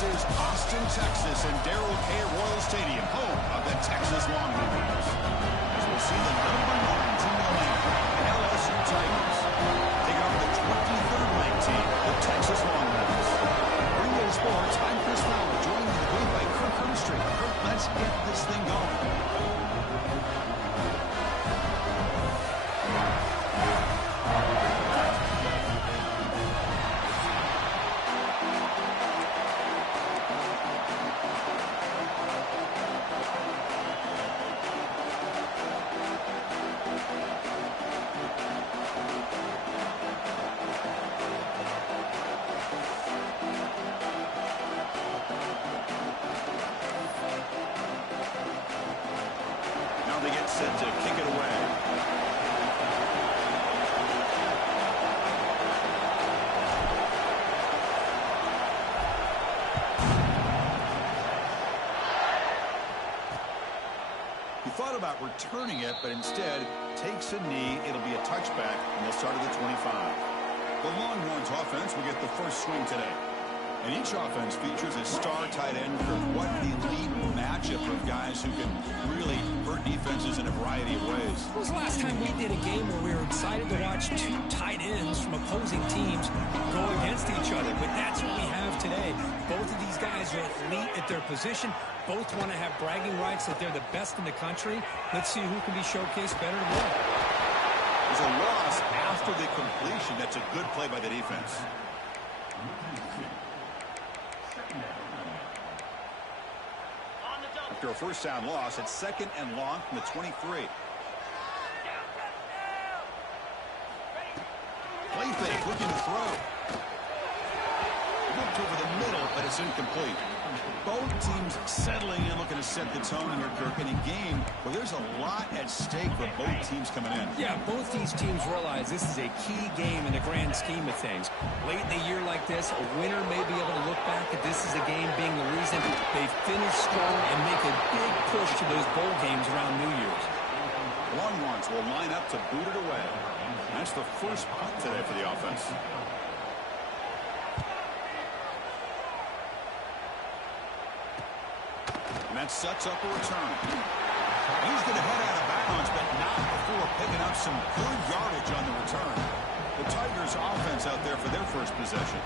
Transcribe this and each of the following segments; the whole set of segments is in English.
This is Austin, Texas, and Darrell K. Royal Stadium, home of the Texas Longhorns. As we'll see the #9 team in the land, the LSU Tigers, taking on the 23rd ranked team, the Texas Longhorns. Bring you to sports. I'm Chris Fowler, joined in the booth by Kirk Herbstreit. Kirk, let's get this thing going. They get set to kick it away. He thought about returning it, but instead takes a knee. It'll be a touchback, and they'll start at the 25. The Longhorns offense will get the first swing today. And each offense features a star tight end for what an elite matchup of guys who can really hurt defenses in a variety of ways. When was the last time we did a game where we were excited to watch two tight ends from opposing teams go against each other? But that's what we have today. Both of these guys are elite at their position. Both want to have bragging rights that they're the best in the country. Let's see who can be showcased better than what. There's a loss after the completion. That's a good play by the defense. After a first down loss, it's second and long from the 23. Play fake, looking to throw. Looked over the middle, but it's incomplete. Both teams settling in, looking to set the tone here, Kirk, in a game where there's a lot at stake for both teams coming in. Yeah, both these teams realize this is a key game in the grand scheme of things. Late in a year like this, a winner may be able to look back at this as a game being the reason they finish strong and make a big push to those bowl games around New Year's. Longhorns will line up to boot it away. That's the first punt today for the offense. And that sets up a return. He's going to head out of bounds, but not before picking up some good yardage on the return. The Tigers offense out there for their first possession.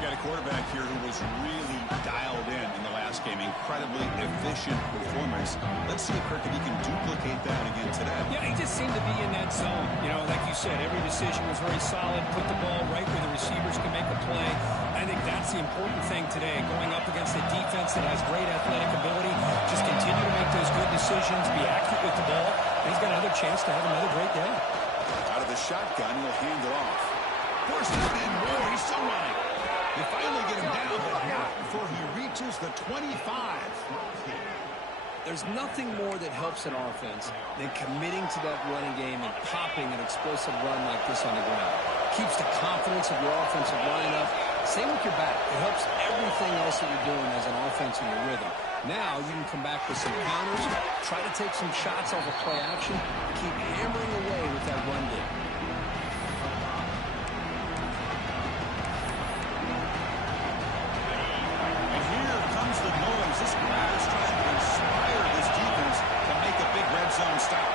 Got a quarterback here who was really dialed in the last game. Incredibly efficient performance. Let's see, Kirk, if he can duplicate that again today. Yeah, he just seemed to be in that zone. You know, like you said, every decision was very solid. Put the ball right where the receivers can make a play. I think that's the important thing today. Going up against a defense that has great athletic ability. Just continue to make those good decisions. Be accurate with the ball. And he's got another chance to have another great day. Out of the shotgun, he'll hand it off. Forced it in more. He's still running. They finally get him down, but not before he reaches the 25. There's nothing more that helps an offense than committing to that running game and popping an explosive run like this on the ground. Keeps the confidence of your offensive line up. Same with your back. It helps everything else that you're doing as an offense in your rhythm. Now you can come back with some counters, try to take some shots off of play action, keep hammering away with that run game. And here comes the noise. This crowd is trying to inspire this defense to make a big red zone stop.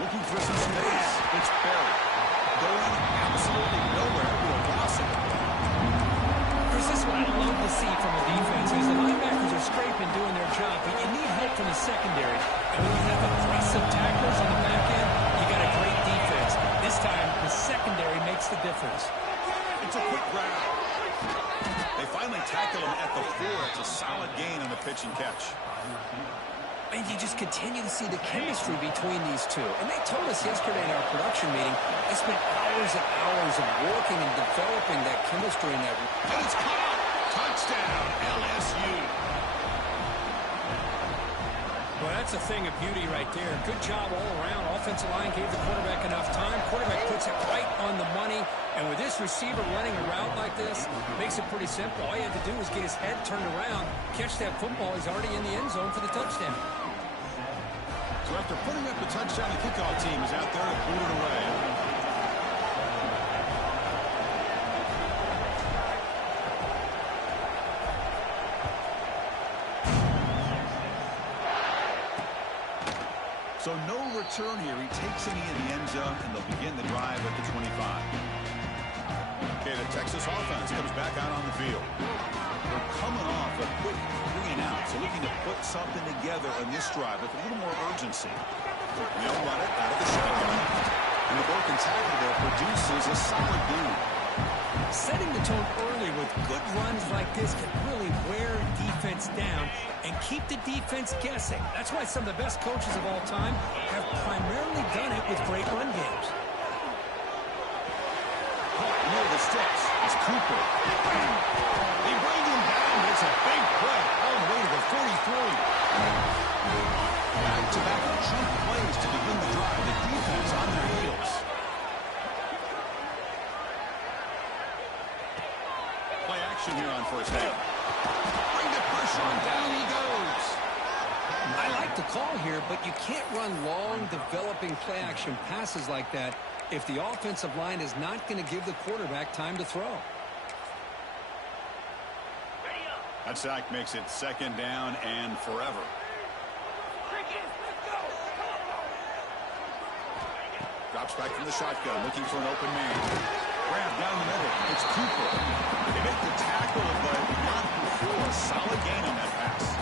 Looking for some space. It's buried. Going absolutely nowhere to a crosser. This is what I love to see from a defense is the linebackers are scraping, doing their job, but you need help from the secondary. And when you have aggressive tacklers on the back end, you got a great defense. This time, the secondary makes the difference. It's a quick grab. They finally tackle him at the 4. It's a solid gain on the pitch and catch. And you just continue to see the chemistry between these two. And they told us yesterday in our production meeting, they spent hours and hours of working and developing that chemistry and that. And it's caught. Touchdown, LSU. Well, that's a thing of beauty right there. Good job all around. Offensive line gave the quarterback enough time. Quarterback puts it right on the money. And with this receiver running a route like this, makes it pretty simple. All you have to do is get his head turned around, catch that football. He's already in the end zone for the touchdown. So after putting up the touchdown, the kickoff team is out there to boot it away. So no return here. He takes it in the end zone, and they'll begin the drive at the 25. Okay, the Texas offense comes back out on the field. They're coming off a quick 3-and-out, so looking to put something together on this drive with a little more urgency. They'll run it out of the shotgun. And the broken tackle there produces a solid gain. Setting the tone early with good runs like this can really wear defense down and keep the defense guessing. That's why some of the best coaches of all time have primarily done it with great run games. Near the sticks is Cooper. They bring him down, but it's a big play all the way to the 43. Back-to-back jump plays to begin the drive. The defense on their heels. Play action here on first down. Bring the pressure on, down he goes. I like the call here, but you can't run long, developing play-action passes like that if the offensive line is not going to give the quarterback time to throw. That sack makes it second down and forever. Drops back from the shotgun, looking for an open man. Grab down the middle. It's Cooper. They make the tackle, but not before a solid gain on that pass.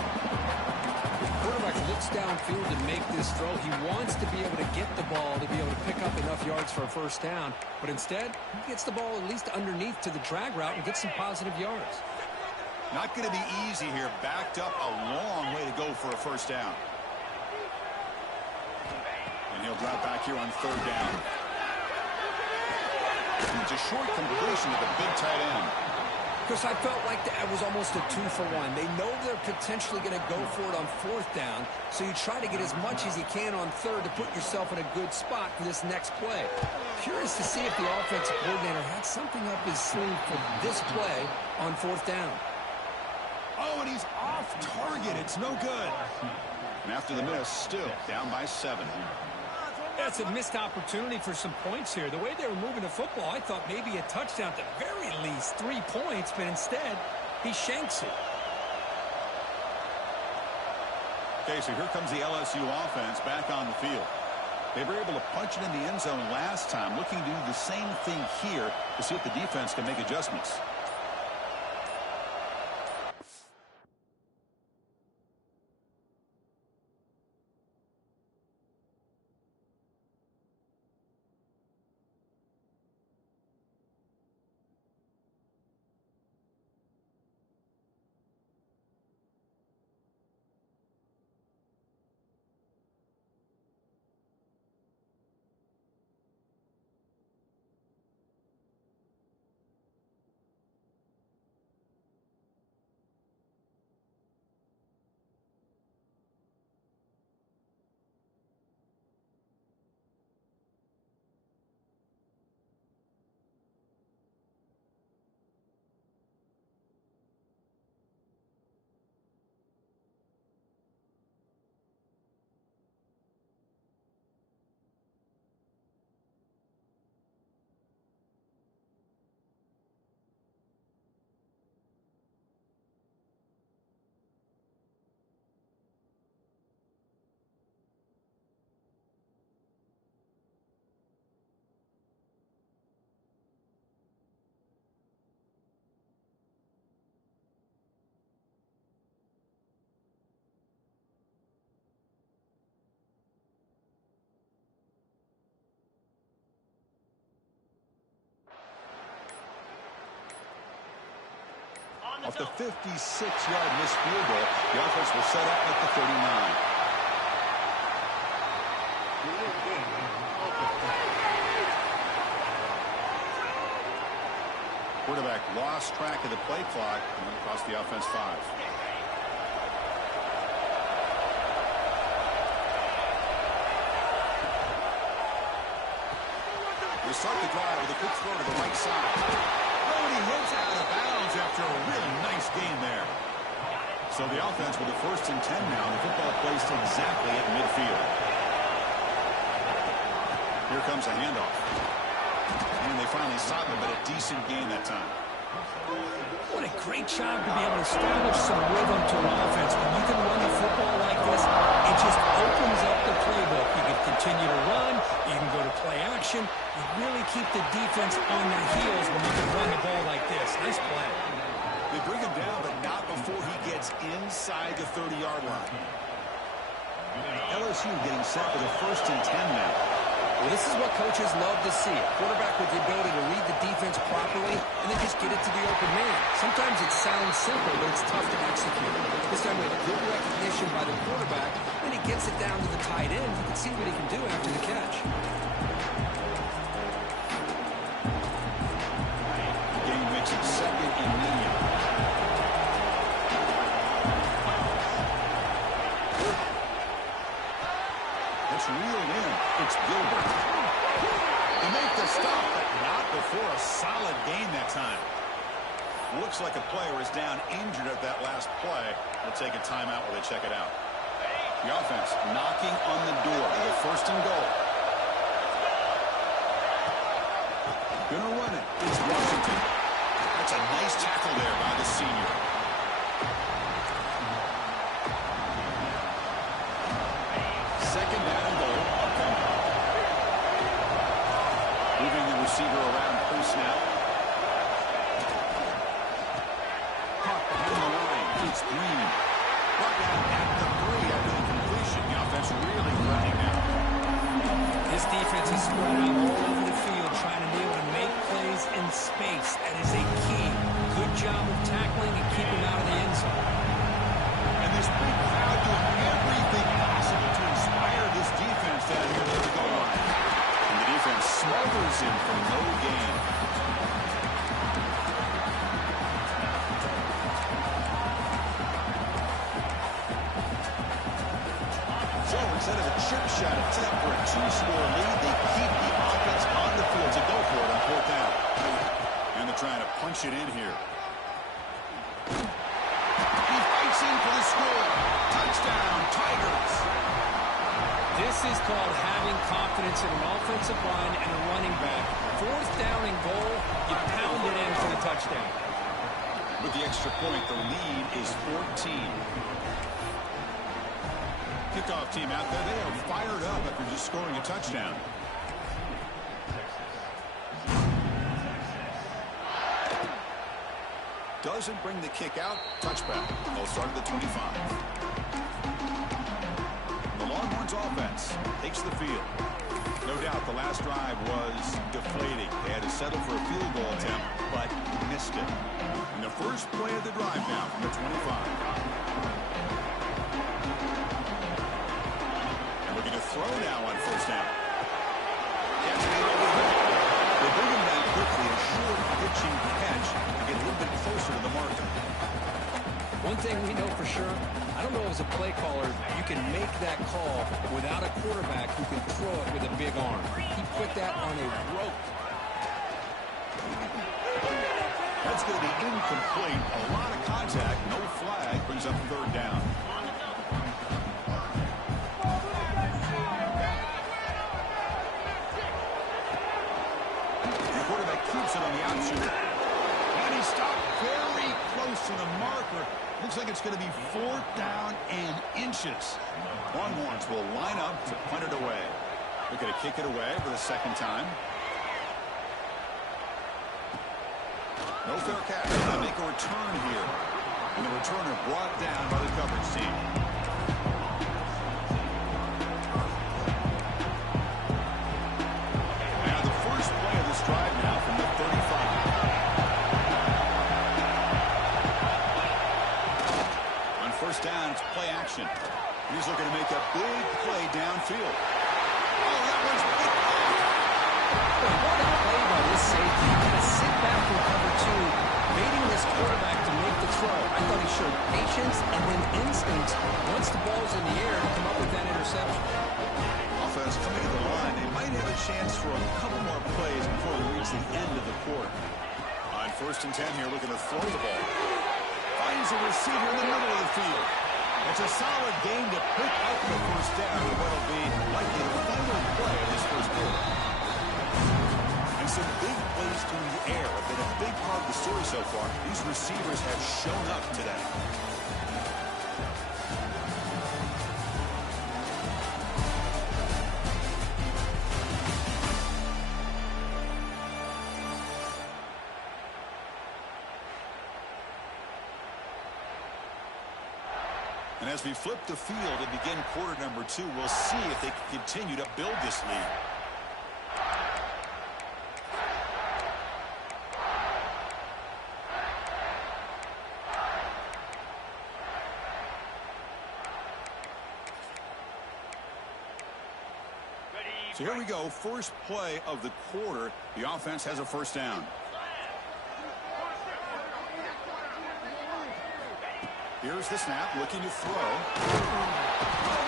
The quarterback looks downfield to make this throw. He wants to be able to get the ball to be able to pick up enough yards for a first down. But instead, he gets the ball at least underneath to the drag route and gets some positive yards. Not going to be easy here. Backed up a long way to go for a first down. And he'll drop back here on third down. And it's a short completion to the big tight end. Because I felt like that was almost a 2-for-1. They know they're potentially going to go for it on fourth down, so you try to get as much as you can on third to put yourself in a good spot for this next play. Curious to see if the offensive coordinator had something up his sleeve for this play on fourth down. Oh, and he's off target. It's no good. And after the miss, still down by 7. That's a missed opportunity for some points here. The way they were moving the football, I thought maybe a touchdown, at the very least 3 points, but instead, he shanks it. Okay, so here comes the LSU offense back on the field. They were able to punch it in the end zone last time, looking to do the same thing here to see if the defense can make adjustments. Off the 56-yard missed field goal, the offense will set up at the 39. Quarterback lost track of the play clock and went across the offense 5. They start the drive with a quick throw to the right side. Oh, and he hits out of bounds after a really nice gain there. So the offense with a 1st and 10 now. The football placed exactly at midfield. Here comes a handoff. And they finally stop him, but a decent gain that time. What a great job to be able to establish some rhythm to an offense. When you can run the football like this, it just opens up the playbook. continue to run. You can go to play action. You really keep the defense on their heels when you can run the ball like this. Nice play. They bring him down, but not before he gets inside the 30-yard line. LSU getting set for the 1st and 10 now. Well, this is what coaches love to see. A quarterback with the ability to read the defense properly and then just get it to the open man. Sometimes it sounds simple, but it's tough to execute. This time we have good recognition by the quarterback, and he gets it down to the tight end. You can see what he can do after the catch. Game makes it 2nd and medium. It's reeled in. It's Gilbert. They make the stop, but not before a solid gain that time. Looks like a player is down injured at that last play. They'll take a timeout while they check it out. The offense knocking on the door of the 1st and goal. Gonna run it. It's Washington. That's a nice tackle there by the senior. Second down and goal. Upcoming. Moving the receiver around pre-snap. Caught behind the line. It's Green. Brought down at the 3 after the completion. The offense really running now. This defense is spread out all over the field, trying to be able to make plays in space. That is a key. Good job of tackling and keeping out of the end zone. And this big crowd doing everything possible to inspire this defense down here near the goal line. And the defense smothers him for no gain. So instead of a chip shot attempt for a 2-score lead, they keep the offense on the field to go for it on 4th down. And they're trying to punch it in here. He fights in for the score. Touchdown, Tigers. This is called having confidence in an offensive line and a running back. 4th down and goal, you pound it in for the touchdown. With the extra point, the lead is 14. Kickoff team out there, they are fired up after just scoring a touchdown. Doesn't bring the kick out. Touchback. They'll start at the 25. The Longhorns offense takes the field. No doubt the last drive was deflating. They had to settle for a field goal attempt, but missed it. And the first play of the drive now from the 25. And we're going to throw now on 1st down. They bring him down quickly, a short pitching catch to get a little bit closer to the marker. One thing we know for sure, I don't know as a play caller, you can make that call without a quarterback who can throw it with a big arm. He put that on a rope. That's going to be incomplete. A lot of contact, no flag, brings up 3rd down. The quarterback keeps it on the option. And he stopped very close to the marker. Looks like it's going to be 4th down and inches. Longhorns will line up to punt it away. They're going to kick it away for the 2nd time. No fair catch. They'll make a return here. And the returner brought down by the coverage team. Now the first play of this drive now from the 35. On 1st down, it's play action. He's looking to make a big play downfield. Oh, that one's big. What a play by this safety. Kind of sit back in cover 2, baiting this quarterback to make the throw. I thought he showed patience and then instincts once the ball's in the air to come up with that interception. Offense coming to the line. They might have a chance for a couple more plays before we reach the end of the quarter. On 1st and 10 here, looking to throw the ball. Finds a receiver in the middle of the field. It's a solid gain to pick up the 1st down for what will be likely the final play of this 1st quarter. And some big plays through the air have been a big part of the story so far. These receivers have shown up today. And as we flip the field and begin quarter number 2, we'll see if they can continue to build this lead. So here we go, first play of the quarter. The offense has a first down. Here's the snap, looking to throw.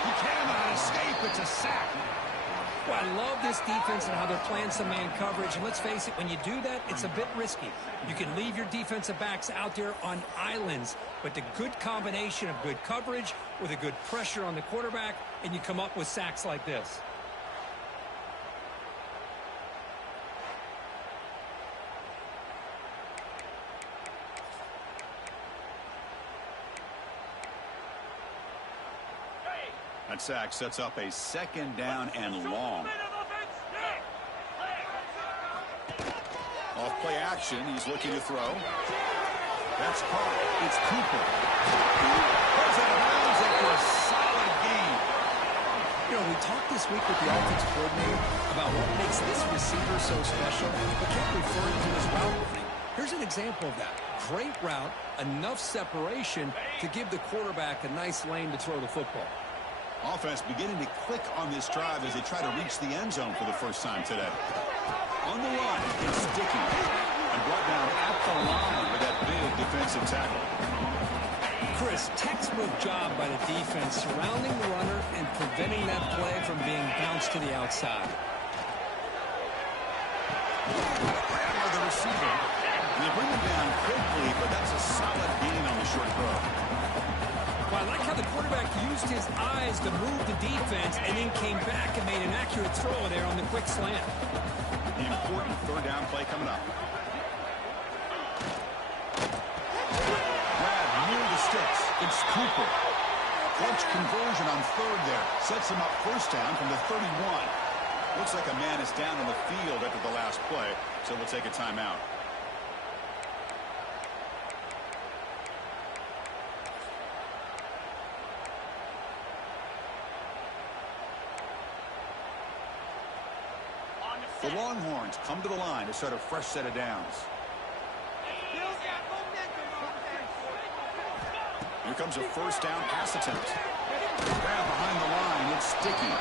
He cannot escape. It's a sack. Well, I love this defense and how they're playing some man coverage. And let's face it, when you do that, it's a bit risky. You can leave your defensive backs out there on islands, but the good combination of good coverage with a good pressure on the quarterback, and you come up with sacks like this. That sack sets up a second down and long. Off play action, he's looking to throw. That's caught. It's Cooper. Goes out of bounds after a solid game. You know, we talked this week with the offensive coordinator about what makes this receiver so special. We kept referring to his route running. Here's an example of that. Great route, enough separation to give the quarterback a nice lane to throw the football. Offense beginning to click on this drive as they try to reach the end zone for the first time today. On the line, it's Dickey. And brought down at the line with that big defensive tackle. Chris, textbook job by the defense surrounding the runner and preventing that play from being bounced to the outside. Grab the receiver. They bring him down quickly, but that's a solid gain on the short throw. Well, I like how the quarterback used his eyes to move the defense and then came back and made an accurate throw there on the quick slant. The important third down play coming up. Grab near the sticks. It's Cooper. Clutch conversion on third there. Sets him up first down from the 31. Looks like a man is down on the field after the last play, so we'll take a timeout. The Longhorns come to the line to start a fresh set of downs. Here comes a first down pass attempt. Grab behind the line, it's Dickey.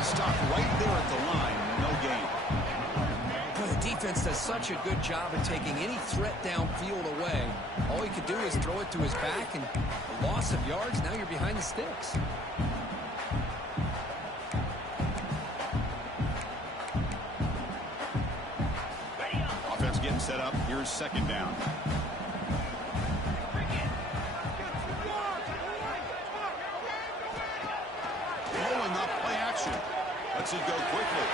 Stopped right there at the line, no gain. Well, the defense does such a good job of taking any threat downfield away. All he could do is throw it to his back, and a loss of yards, now you're behind the sticks. Getting set up. Here's second down. Rolling up play action. Lets it go quickly.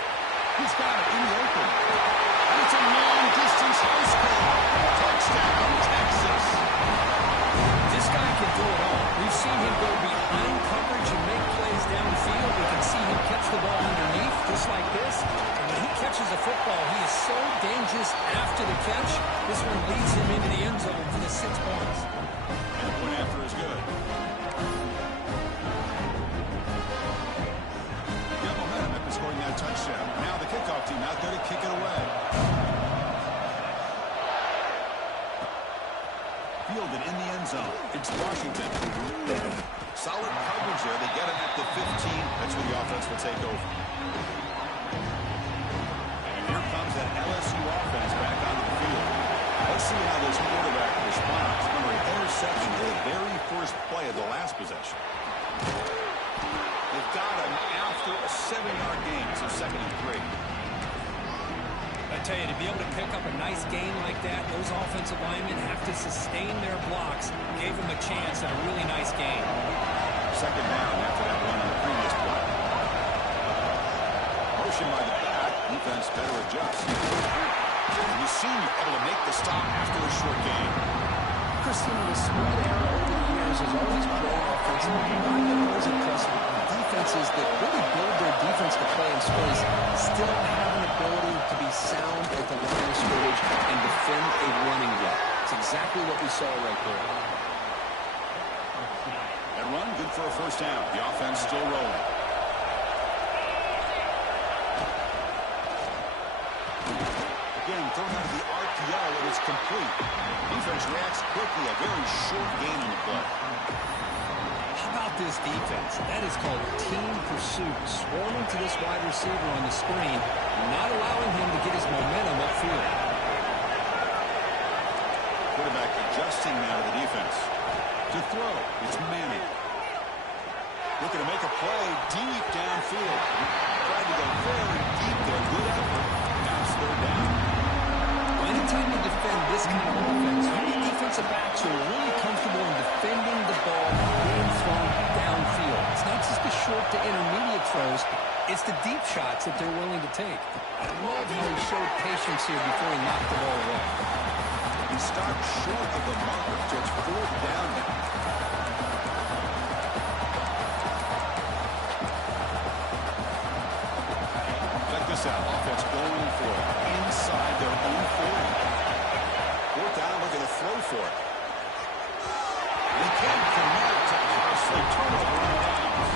He's got it in the open. And it's a long-distance high school. Touchdown, Texas. This guy can do it all. We've seen him go behind coverage and make plays downfield. We can see him catch the ball underneath just like this. And when he catches a football, he is so dangerous after the catch. This one leads him into the end zone for the 6 points. And the point after is good. Got momentum after scoring that touchdown. Now the kickoff team out there to kick it away. Fielded in the end zone. It's Washington. Solid coverage there. They get him at the 15. That's where the offense will take over. And here comes that LSU offense back onto the field. Let's see how this quarterback responds. Remember, an interception to the very first play of the last possession. They've got him after a 7-yard gain, so 2nd and 3. I tell you, to be able to pick up a nice gain like that, those offensive linemen have to sustain their blocks. Gave them a chance at a really nice gain. Second down after that one on the previous play. Motion by the back. Defense better adjust. You see able to make the stop after a short gain. Christian, the spread era over the years has always played offensively. Not been always impressive. Defenses that really build their defense to play in space still have an ability to be sound at the line of scrimmage and defend a running game. It's exactly what we saw right there. That run, good for a first down. The offense still rolling. Again, thrown out of the RPO, and it's complete. Defense reacts quickly. A very short gain on the play. How about this defense? That is called team pursuit. Swarming to this wide receiver on the screen, not allowing him to get his momentum upfield. Quarterback adjusting now to the defense. To throw, it's Manning. Looking to make a play deep downfield. Tried to go very deep there. Good effort. Now it's third down. Anytime you defend this kind of offense, you need defensive backs who are really comfortable in defending the ball being thrown downfield. It's not just the short to intermediate throws, it's the deep shots that they're willing to take. I love how he showed patience here before he knocked the ball away. He stopped short of the marker, so it's fourth down now. Check this out. Offense going for it inside their own 40. Fourth down, looking to throw for it. They can't commit to costly turnover on downs.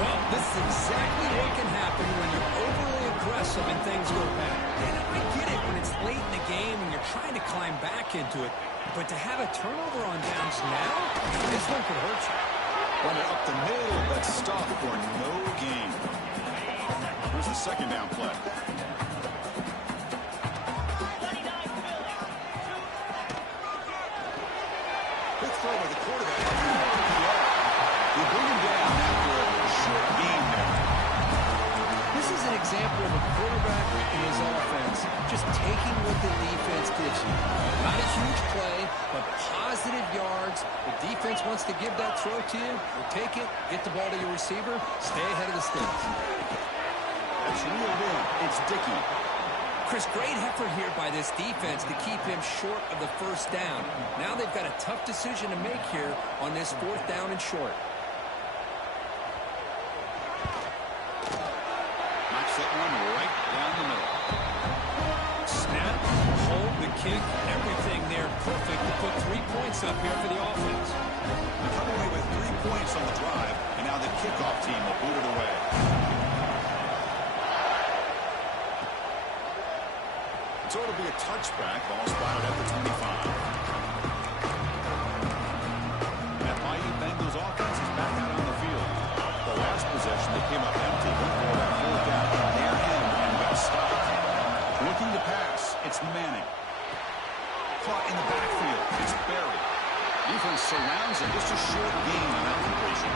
Well, this is exactly what can happen when you're overly aggressive and things go bad. And I get it when it's late in the game and you're trying to climb back into it. But to have a turnover on downs now, this one could hurt you. Running up the middle, but stopped for no gain. Here's the second down play. Quick throw by the quarterback. You bring him down after a short gain there. This is an example of a quarterback in his offense just taking what the defense gives you. Not a huge play, but positive yards. The defense wants to give that throw to you. You take it, get the ball to your receiver, stay ahead of the sticks. That's reeled in. It's Dickey. Chris, great effort here by this defense to keep him short of the first down. Now they've got a tough decision to make here on this fourth down and short. Knocks that one right down the middle. Snap, hold, the kick, everything there perfect to put 3 points up here for the offense. They come away with 3 points on the drive, and now the kickoff team will boot it away. So it'll be a touchback. Ball spotted at the 25. That Mighty Bengals offense is back out on the field. The last possession, they came up empty. Went for that fourth down at their end and got stopped. Looking to pass. It's Manning. Caught in the backfield. It's Berry. Defense surrounds him. Just a short gain on that completion.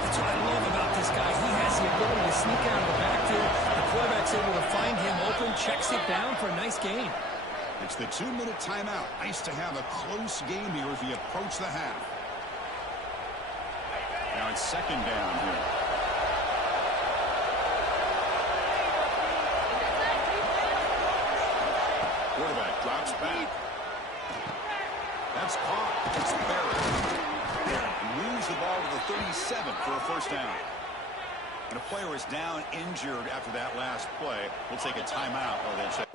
That's what I love about this guy. He has the ability to sneak out of the backfield. The quarterback's able to find him open, checks it down for a nice gain. It's the 2-minute timeout. Nice to have a close game here as we approach the half. Now it's second down here. Quarterback drops back. That's caught. It's Barrett. Moves the ball to the 37 for a first down. And a player is down injured after that last play. We'll take a timeout while they check.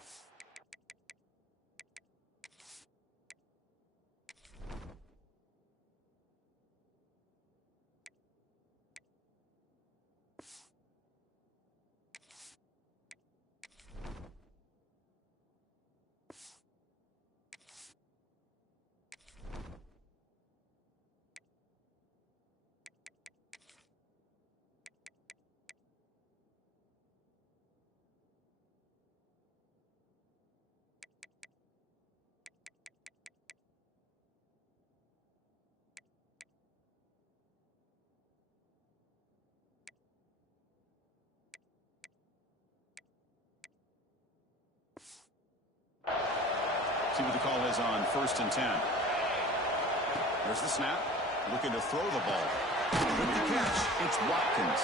See what the call is on 1st and 10. There's the snap. Looking to throw the ball. With the catch, it's Watkins.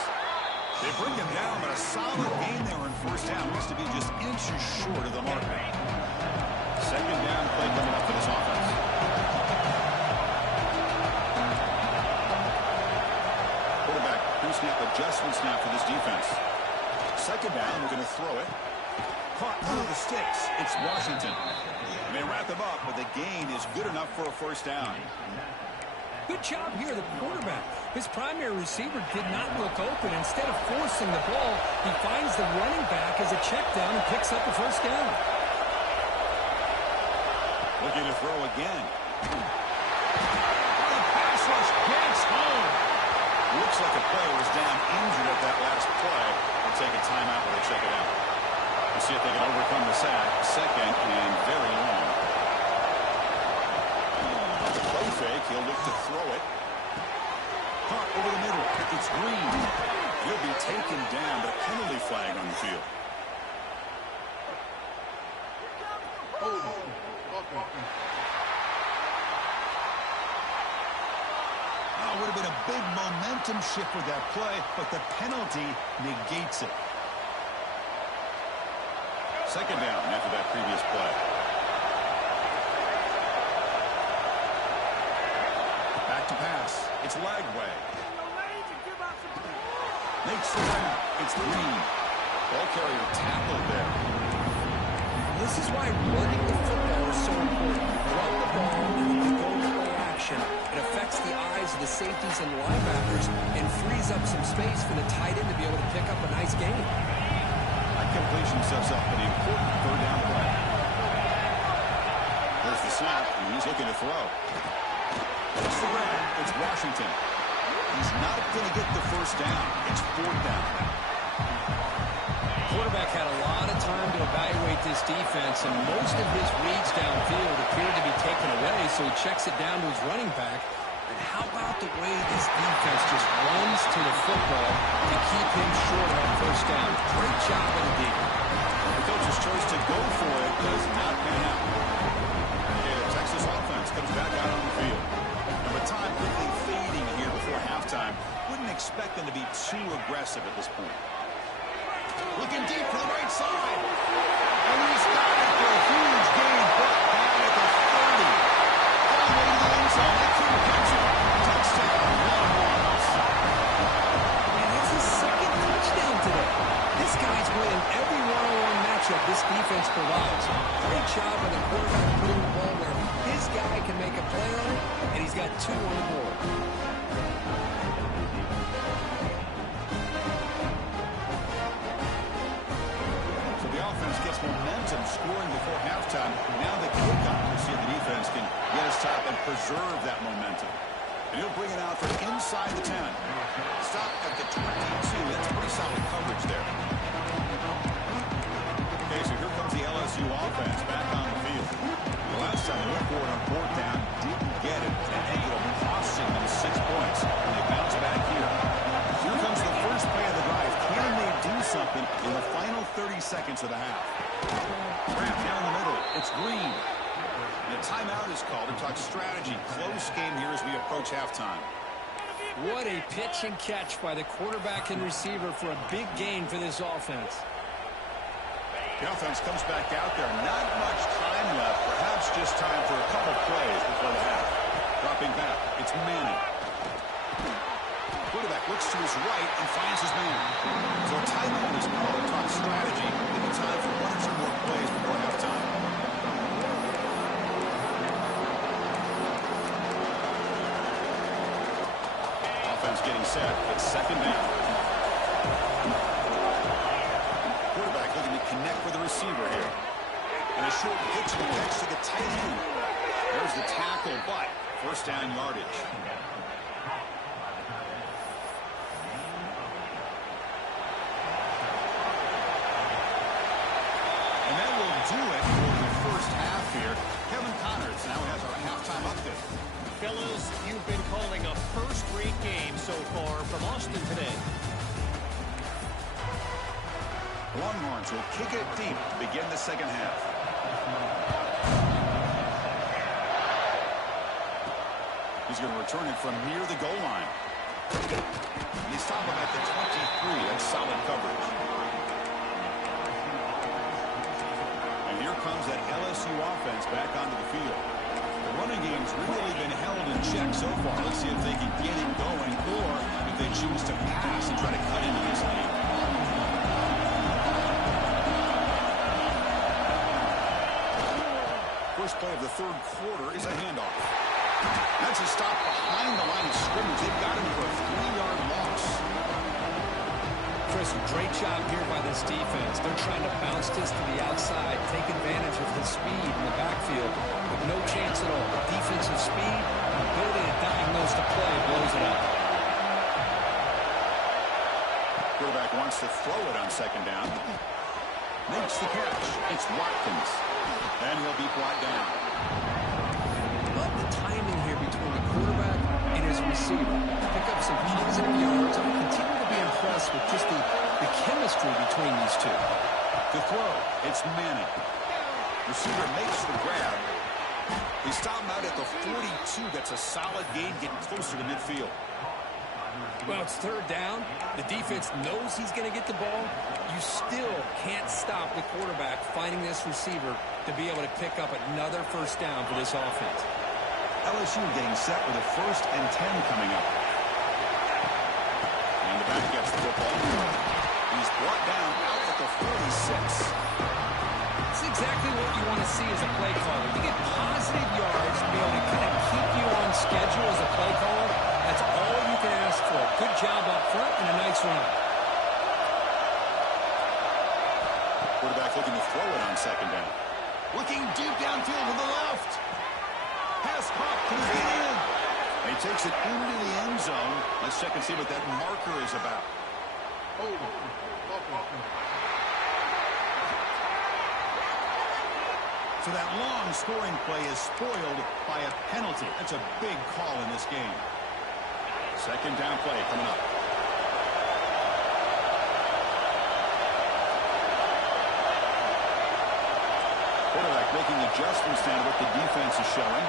They bring him down, but a solid gain there in first down. Looks to be just inches short of the marker. Second down play coming up for this offense. Quarterback pre-snap adjustment snap for this defense. Second down, we're going to throw it. Caught under the sticks. It's Washington. They wrap him up, but the gain is good enough for a first down. Good job here, the quarterback. His primary receiver did not look open. Instead of forcing the ball, he finds the running back as a check down and picks up the first down. Looking to throw again. The pass rush gets home. Looks like a player was down injured at that last play. They'll take a timeout while they check it out. We'll see if they can overcome the sack. Second and very long. Play fake. He'll look to throw it. Caught over the middle. It's Green. He'll be taken down, but a penalty flag on the field. It would have been a big momentum shift with that play, but the penalty negates it. Second down after that previous play. Back to pass. It's Lagway. Makes the round. It's Green. Ball carrier tackled there. This is why running the football is so important. Run the ball and you go to play action. It affects the eyes of the safeties and linebackers and frees up some space for the tight end to be able to pick up a nice gain. That completion sets up an important third down play. There's the snap, and he's looking to throw. It's the grab. It's Washington. He's not going to get the first down. It's fourth down. Quarterback had a lot of time to evaluate this defense, and most of his reads downfield appeared to be taken away, so he checks it down to his running back. And how about the way this defense just runs to the football to keep him short on first down? Great job by the D. The coach's choice to go for it does not pan out. Okay, the Texas offense comes back out on the field. Number time quickly fading here before halftime. Wouldn't expect them to be too aggressive at this point. Looking deep to the right side. And he's got it for a huge gain. Brought down at the 30. All the way to the end zone. They couldn't catch it. Touchdown. Longhorns. And that's his second touchdown today. This guy's winning every one-on-one matchup this defense provides. Great job by the quarterback putting the ball where his guy can make a play on it, and he's got two on the board. Gets momentum scoring before halftime. Now the kickoff. We'll see if the defense can get us top and preserve that momentum. And he'll bring it out from inside the 10. Stop at the 22. That's pretty solid coverage there. Okay, so here comes the LSU offense back on the field. The last time they went for it on fourth down, didn't get it, and ended up costing them 6 points. And they bounce back here. Here comes the first play of the drive. Can they do something in the final 30 seconds of the half? Wrap down the middle. It's Green. And a timeout is called to talk strategy. Close game here as we approach halftime. What a pitch and catch by the quarterback and receiver for a big gain for this offense. The offense comes back out there. Not much time left. Perhaps just time for a couple plays before the half. Dropping back. It's Manning. Quarterback looks to his right and finds his man. So a timeout is called to talk strategy. Maybe time for one or two more plays before halftime. Offense getting set. It's second down. Quarterback looking to connect with the receiver here. And a short pitch and catch to the tight end. There's the tackle, but first down yardage. Do it for the first half here. Kevin Connors now has our halftime update. Fellas, you've been calling a first-rate game so far from Austin today. Longhorns will kick it deep to begin the second half. He's going to return it from near the goal line. He's stopped him at the 23. That's solid coverage. Here comes that LSU offense back onto the field. The running game's really been held in check so far. Let's see if they can get it going or if they choose to pass and try to cut into this lead. First play of the third quarter is a handoff. That's a stop behind the line of scrimmage. They've got him for a 3-yard loss. Chris, great job here by this defense. They're trying to bounce this to the outside, take advantage of his speed in the backfield, with no chance at all. Defensive speed, ability to diagnose the play, blows it up. Quarterback wants to throw it on second down. Makes the catch. It's Watkins. And he'll be brought down. Love the timing here between the quarterback and his receiver. Pick up some positive yards. I continue to be impressed with just the chemistry between these two. To throw, it's Manning. Receiver makes the grab. They stop him out at the 42. That's a solid gain, getting closer to midfield. Well, it's third down. The defense knows he's going to get the ball. You still can't stop the quarterback finding this receiver to be able to pick up another first down for this offense. LSU getting set with a 1st and 10 coming up. And the back gets the football. He's brought down out at the 46. It's exactly what you want to see as a play caller. You get positive yards to be able to kind of keep you on schedule as a play caller. That's all you can ask for. Good job up front and a nice run. Quarterback looking to throw it on second down. Looking deep downfield to the left. Pass caught. Can he get in? He takes it into the end zone. Let's check and see what that marker is about. So that long scoring play is spoiled by a penalty. That's a big call in this game. Second down play coming up. Quarterback making adjustments now to what the defense is showing.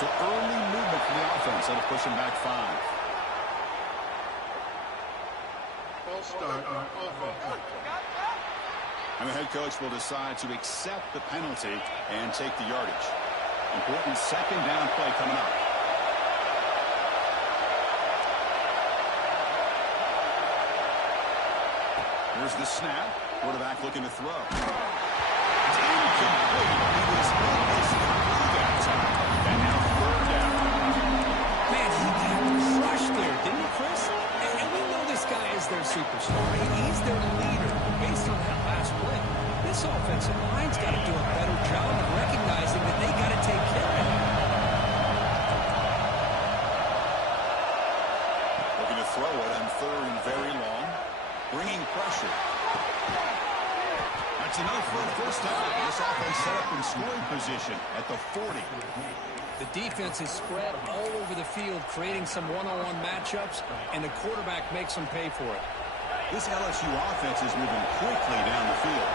So early movement from the offense. That'll push him back 5. And the head coach will decide to accept the penalty and take the yardage. Important second down play coming up. Here's the snap. Quarterback looking to throw. Incomplete. He was in his through that time. And now 3rd down. Man, he got crushed there, didn't he, Chris? And we know this guy is their superstar. He's their leader. Based on that last play, this offensive line's got to do a better job of recognizing that they got to take care of him. Looking to throw it on 3rd and very long. Bringing pressure. That's enough for a first down. This offense set up in scoring position at the 40. The defense is spread all over the field, creating some one-on-one matchups, and the quarterback makes them pay for it. This LSU offense is moving quickly down the field.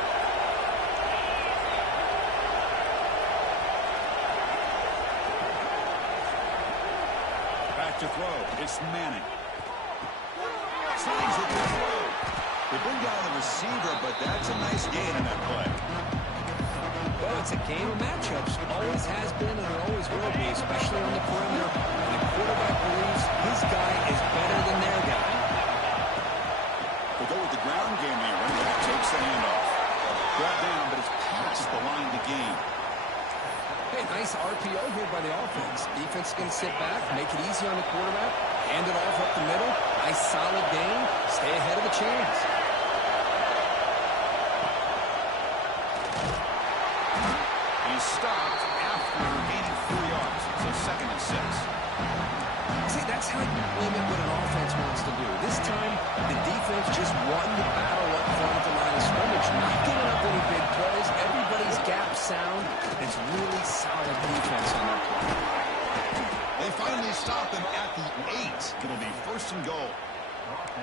Back to throw. It's Manning. Slides with the throw. They bring down the receiver, but that's a nice gain in that play. Well, it's a game of matchups. Always has been and it always will be, especially on the perimeter. And the quarterback believes his guy is better than their guy. They go with the ground game here. Running back takes the handoff. Brought down, but it's past the line of the game. Hey, nice RPO here by the offense. Defense is going to sit back, make it easy on the quarterback, hand it off up the middle. Nice solid gain. Stay ahead of the chains. He's stopped after gaining 4 yards. So 2nd and 6. See, that's how you limit what an offense wants to do. This time, the defense just won the battle up front at the line of scrimmage, not giving up any big plays. Everybody's gap sound. It's really solid defense on that play. They finally stop him at the 8. It'll be 1st and goal.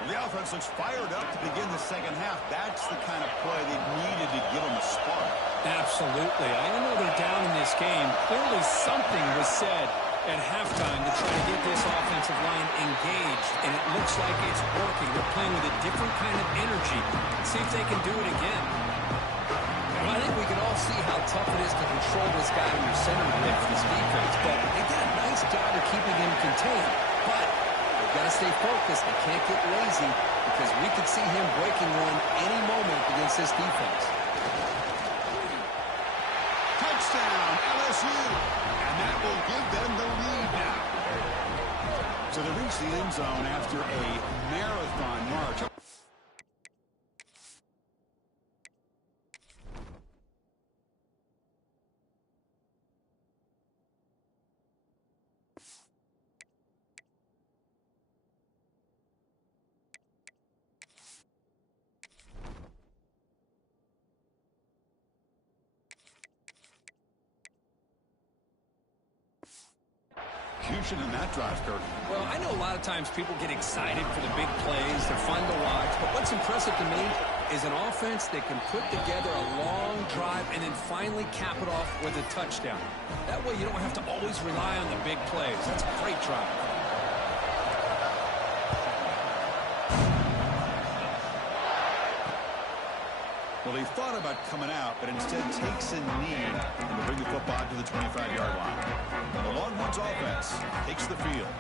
The offense looks fired up to begin the second half. That's the kind of play they needed to give them a spark. Absolutely. I know they're down in this game. Clearly something was said at halftime to try to get this offensive line engaged, and it looks like it's working. They're playing with a different kind of energy. Let's see if they can do it again. Well, I think we can all see how tough it is to control this guy in your center with this defense, but they did a nice job of keeping him contained. But they've got to stay focused. They can't get lazy. The because we could see him breaking one any moment against this defense. Touchdown, LSU. And that will give them the lead now. So they reach the end zone after a marathon march. Execution in that drive, Kirk. Well, I know a lot of times people get excited for the big plays. They're fun to watch. But what's impressive to me is an offense that can put together a long drive and then finally cap it off with a touchdown. That way you don't have to always rely on the big plays. That's a great drive. Well, he thought about coming out, but instead takes a knee and will bring the football to the 25-yard line. The Longhorns offense takes the field.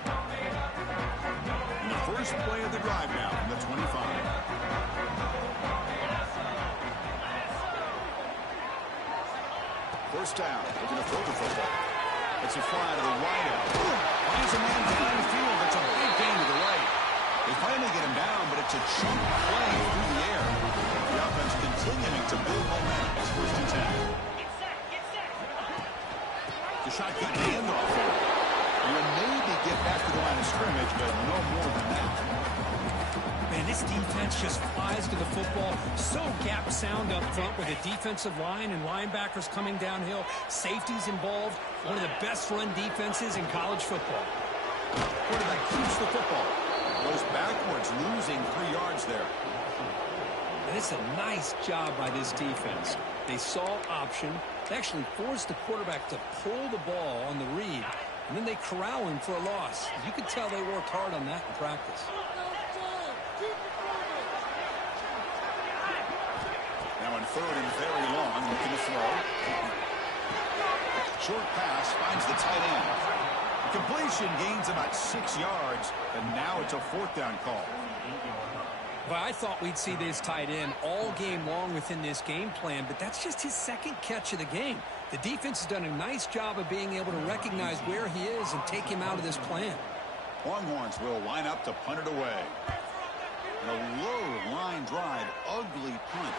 In the first play of the drive now from the 25. First down. They're going to throw the football. It's a fly to the wide out. Finds a man down the field. It's a big gain to the right. They finally get him down, but it's a chunk play through the air. The offense continuing to build momentum. It's first and 10. The shotgun handoff here. Will maybe get back to the line of scrimmage, but no more than that. Man, this defense just flies to the football. So gap sound up front with a defensive line and linebackers coming downhill. Safeties involved. One of the best run defenses in college football. Quarterback keeps the football. Goes backwards, losing 3 yards there. And it's a nice job by this defense. They saw option. They actually forced the quarterback to pull the ball on the read, and then they corral him for a loss. You could tell they worked hard on that in practice. Now on third and very long, looking to throw. Short pass finds the tight end. The completion gains about 6 yards, and now it's a fourth down call. Well, I thought we'd see this tight end all game long within this game plan, but that's just his second catch of the game. The defense has done a nice job of being able to recognize where he is and take him out of this plan. Longhorns will line up to punt it away. And a low line drive, ugly punt.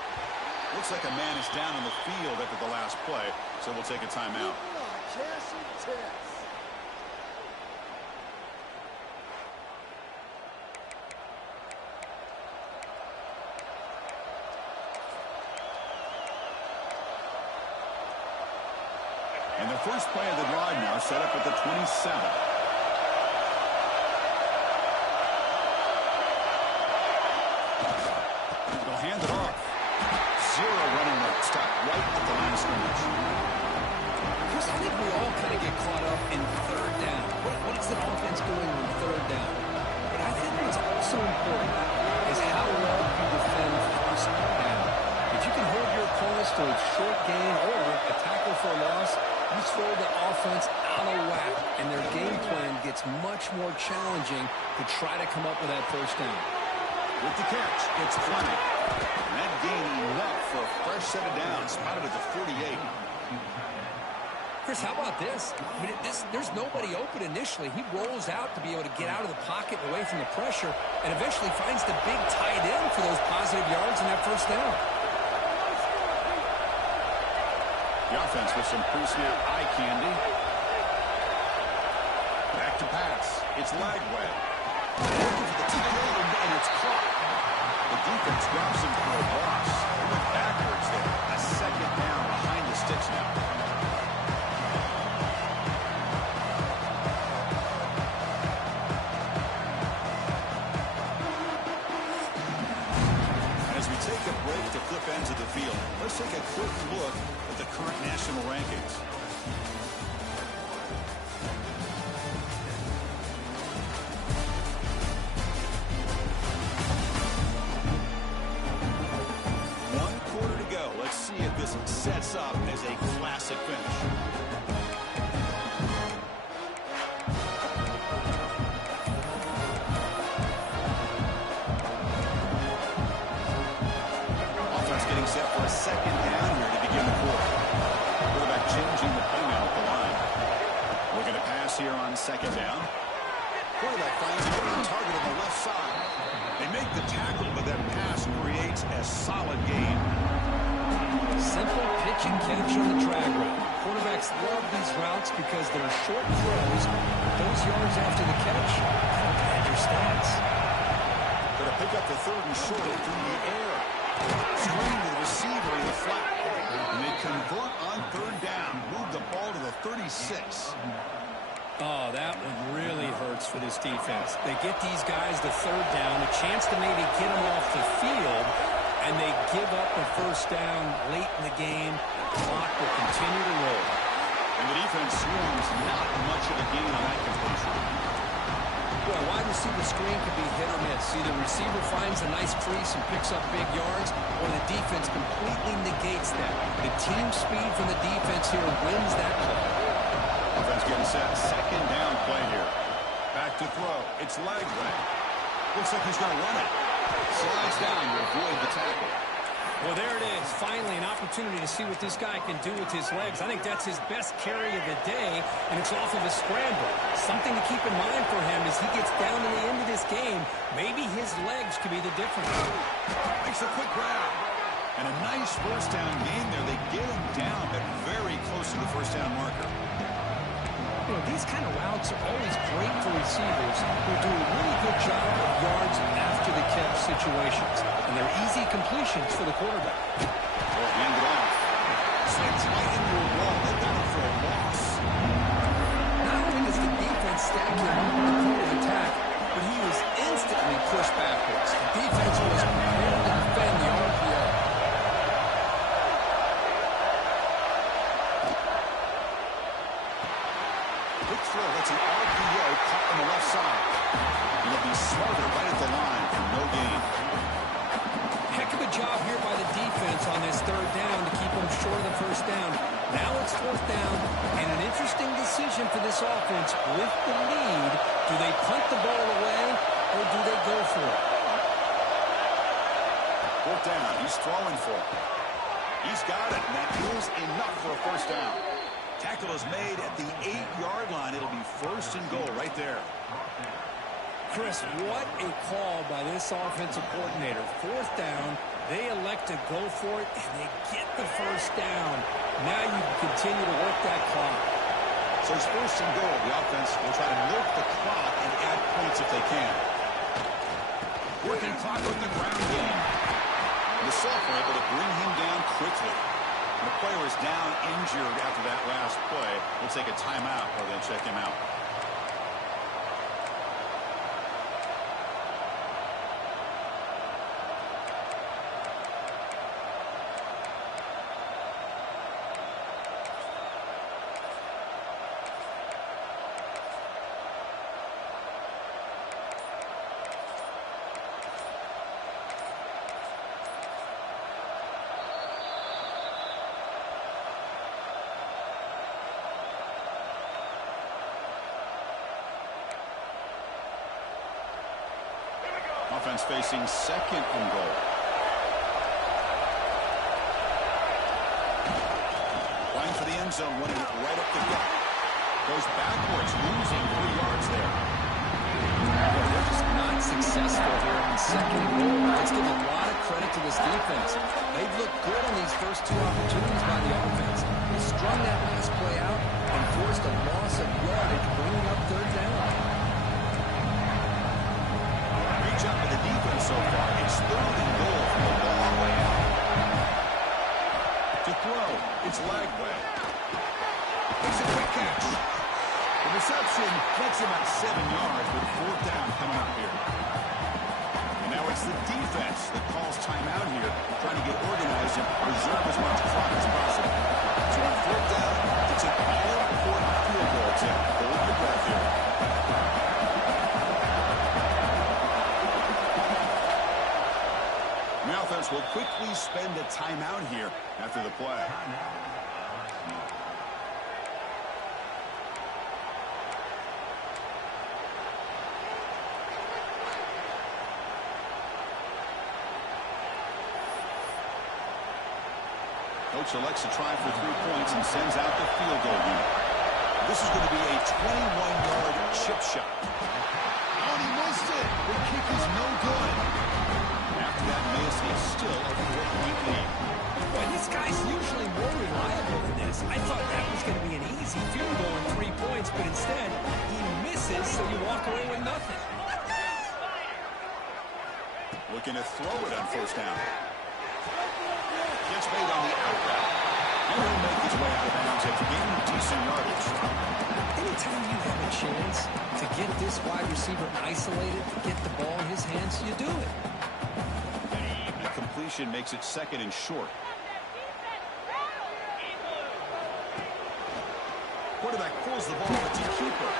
Looks like a man is down on the field after the last play, so we'll take a timeout. And the first play of the drive now set up at the 27. They'll hand it off. Zero running room. Stop right at the line of scrimmage. Chris, I think we all kind of get caught up in third down. What is the offense doing on third down? But I think what's also important is how well you defend first down. If you can hold your opponents to a short gain or a tackle for a loss, you throw the offense out of whack, and their game plan gets much more challenging to try to come up with that first down. With the catch, it's Fleming. And that gain enough for a fresh set of downs, spotted at the 48. Chris, how about this? I mean, there's nobody open initially. He rolls out to be able to get out of the pocket away from the pressure and eventually finds the big tight end for those positive yards in that first down. The offense with some pre-snap eye candy. Back to pass. It's Lagway. Looking for the tackle, and it's caught. The defense drops him for a loss. He went backwards there. A second down behind the sticks now. As we take a break to flip ends of the field, let's take a quick look at the current national rankings. One quarter to go. Let's see if this sets up as a classic finish. second down. Quarterback finds an open target on the left side. They make the tackle, but that pass creates a solid gain. Simple pitch and catch on the drag route. Quarterbacks love these routes because they're short throws. Those yards after the catch, that'll pad your stats. Going to pick up the third and short through the air. Screen to the receiver in the flat. And they convert on third down. Move the ball to the 36. Oh, that one really hurts for this defense. They get these guys to third down, a chance to maybe get them off the field, and they give up a first down late in the game. The clock will continue to roll. And the defense swarms not much of a gain on that completion. Well, wide receiver screen can be hit or miss. Either receiver finds a nice crease and picks up big yards, or the defense completely negates that. The team speed from the defense here wins that play. Offense getting set. Second down play here. Back to throw. It's Lagway. Looks like he's going to run it. Slides down to avoid the tackle. Well, there it is. Finally, an opportunity to see what this guy can do with his legs. I think that's his best carry of the day, and it's off of a scramble. Something to keep in mind for him as he gets down to the end of this game. Maybe his legs could be the difference. Makes a quick grab. And a nice first down gain there. They get him down, but very close to the first down marker. You know, these kind of routes are always great for receivers who do a really good job of yards after the catch situations. And they're easy completions for the quarterback. Well, hand it off. Slants right into a wall. They've got him for a loss. Not only does the defense stack him up at the point of attack, but he was instantly pushed backwards. The defense was prepared to defend the RPO. Quick throw. That's an RPO caught on the left side. And they'll be smarter right at the line for no gain. Heck of a job here by the defense on this third down to keep them short of the first down. Now it's fourth down, and an interesting decision for this offense. With the lead, do they punt the ball away, or do they go for it? Fourth down. He's throwing for it. He's got it, and that is enough for a first down. Tackle is made at the 8-yard line. It'll be first and goal right there. Chris, what a call by this offensive coordinator. Fourth down, they elect to go for it, and they get the first down. Now you can continue to work that clock. So it's first and goal. The offense will try to milk the clock and add points if they can. Working clock with the ground game. And the Soft were able to bring him down quickly. And the player is down injured after that last play. We'll take a timeout or they'll check him out. Offense facing second and goal. Line for the end zone, running right up the gut. Goes backwards, losing 3 yards there. They're just not successful here on second and goal. Let's give a lot of credit to this defense. They've looked good on these first 2 opportunities by the offense. They strung that last play out and forced a loss of yardage, bringing up third down. Up with the defense so far. It's third and goal from a long way out. To throw, it's Lagway. Makes a quick catch. The reception gets him at 7 yards with fourth down coming up here. And now it's the defense that calls timeout here, trying to get organized and preserve as much clock as possible. So on fourth down, it's an all-important field goal attempt. Hold your breath here. The offense will quickly spend a timeout here after the play. Coach elects to try for 3 points and sends out the field goal unit. This is going to be a 21-yard chip shot. Oh, and he missed it. The kick is no good. After that miss, it's still a 4-point lead. Boy, this guy's usually more reliable than this. I thought that was going to be an easy field goal and 3 points, but instead, he misses, so you walk away with nothing. Looking to throw it on first down. Gets made on the out route. And he'll make his way out of bounds after gaining decent yardage. Anytime you have a chance to get this wide receiver isolated, to get the ball in his hands, you do it. The completion makes it second and short. Quarterback pulls the ball to keeper.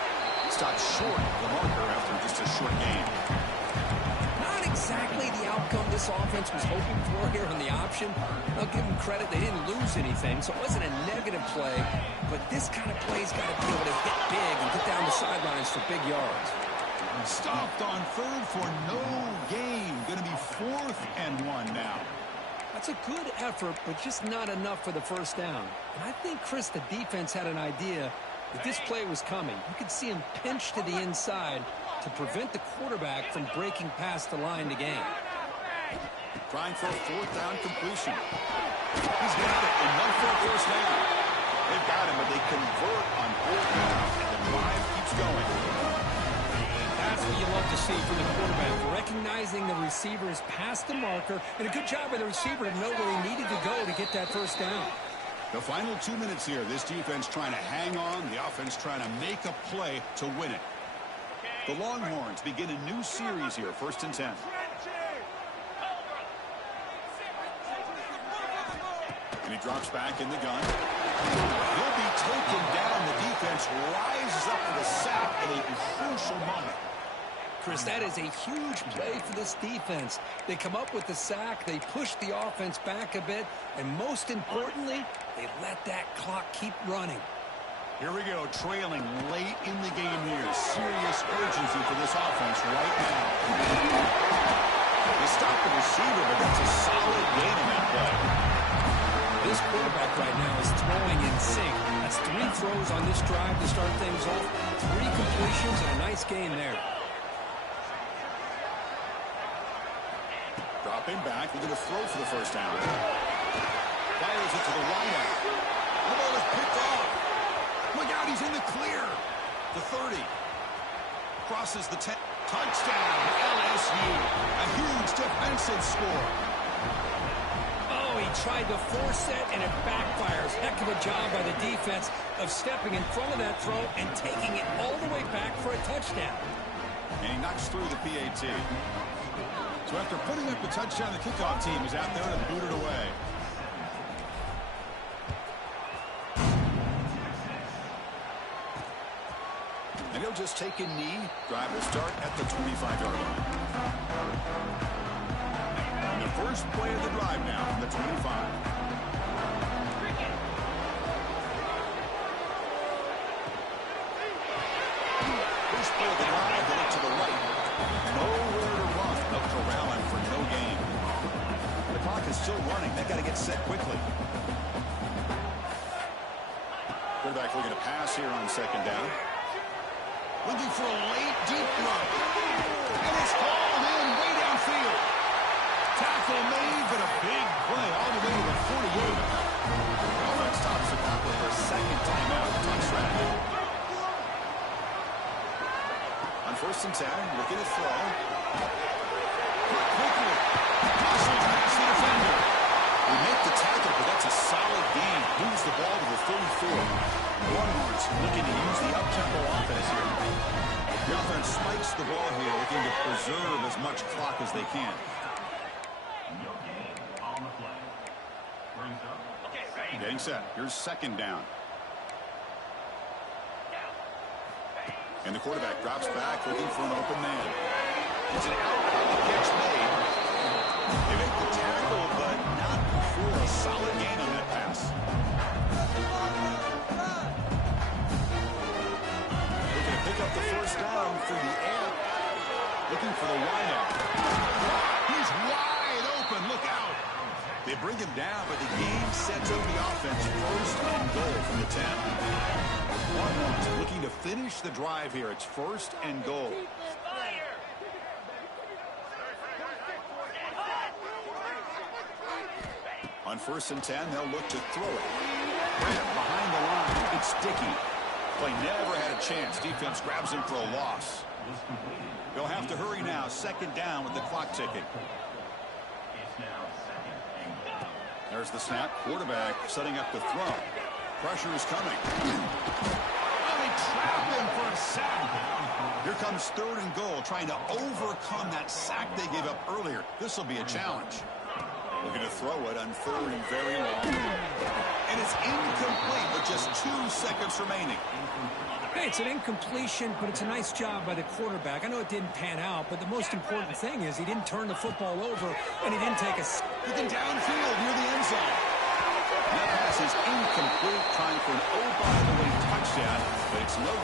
Stops short of the marker after just a short game. Not exactly the outcome this offense was hoping for here on the option. I'll give them credit. They didn't lose anything, so it wasn't a negative play. But this kind of play's got to be able to hit big and get down the sidelines for big yards. Stopped on third for no gain. Going to be 4th and 1 now. That's a good effort, but just not enough for the first down. And I think, Chris, the defense had an idea that this play was coming. You could see him pinch to the inside to prevent the quarterback from breaking past the line to gain. Trying for a 4th down completion. He's got it. Enough for a first down. They've got him, but they convert on 4th down. And the drive keeps going. That's what you love to see from the quarterback, recognizing the receiver is past the marker, and a good job by the receiver to know where he needed to go to get that first down. The final 2 minutes here. This defense trying to hang on. The offense trying to make a play to win it. The Longhorns begin a new series here. 1st and 10. And he drops back in the gun. He'll be taken down. The defense rises up to the sack at a crucial moment. Chris, that is a huge play for this defense. They come up with the sack, they push the offense back a bit, and most importantly, they let that clock keep running. Here we go, trailing late in the game here. Serious urgency for this offense right now. They stop the receiver, but that's a solid gain in that play. This quarterback right now is throwing in sync. That's 3 throws on this drive to start things off. 3 completions and a nice gain there. Dropping back, we're going to throw for the first down. Fires it to the wideout. The ball is picked off. Look out, he's in the clear. The 30. Crosses the 10. Touchdown, LSU. A huge defensive score. Oh, he tried to force it, and it backfires. Heck of a job by the defense of stepping in front of that throw and taking it all the way back for a touchdown. And he knocks through the PAT. So after putting up the touchdown, the kickoff team is out there and booted away. And he'll just take a knee. Drive will start at the 25-yard line. And the first play of the drive now from the 25. First play of the drive, they look to the right. Nowhere to run. They'll corral him for no gain. The clock is still running. They've got to get set quickly. Quarterback looking to pass here on 2nd down. Looking for a late deep run. And it's hauled in way downfield. Tackle made, but a big play all the way to the 48. Offense stops the clock with their 2nd timeout. Touch strategy. On 1st and 10, looking to throw. Quickly. Muscles past the defender. We make the tackle, but that's a solid gain. Moves the ball to the 34. Longhorns looking to use the up-tempo offense here. The offense spikes the ball here, looking to preserve as much clock as they can. Getting set. Here's 2nd down. And the quarterback drops back, looking for an open man. It's an out catch made. They make the tackle, but not before a solid gain on that pass. Looking to pick up the first down through the air. Looking for the wideout. He's wide open. Look out. They bring him down, but the game sets up the offense first and goal from the 10. 1-1, looking to finish the drive here. It's first and goal. On 1st and 10, they'll look to throw it. Grant behind the line. It's Dickey. Play never had a chance. Defense grabs him for a loss. They'll have to hurry now. 2nd down with the clock ticking. There's the snap. Quarterback setting up the throw. Pressure is coming. Oh, they trap him for a sack. Here comes 3rd and goal, trying to overcome that sack they gave up earlier. This will be a challenge. Looking to throw it on 3rd and very long. And it's incomplete with just 2 seconds remaining. Hey, it's an incompletion, but it's a nice job by the quarterback. I know it didn't pan out, but the most important thing is he didn't turn the football over, and he didn't take a... Looking downfield near the end zone. That pass is incomplete, trying for an oh-by-the-way touchdown, but it's no good.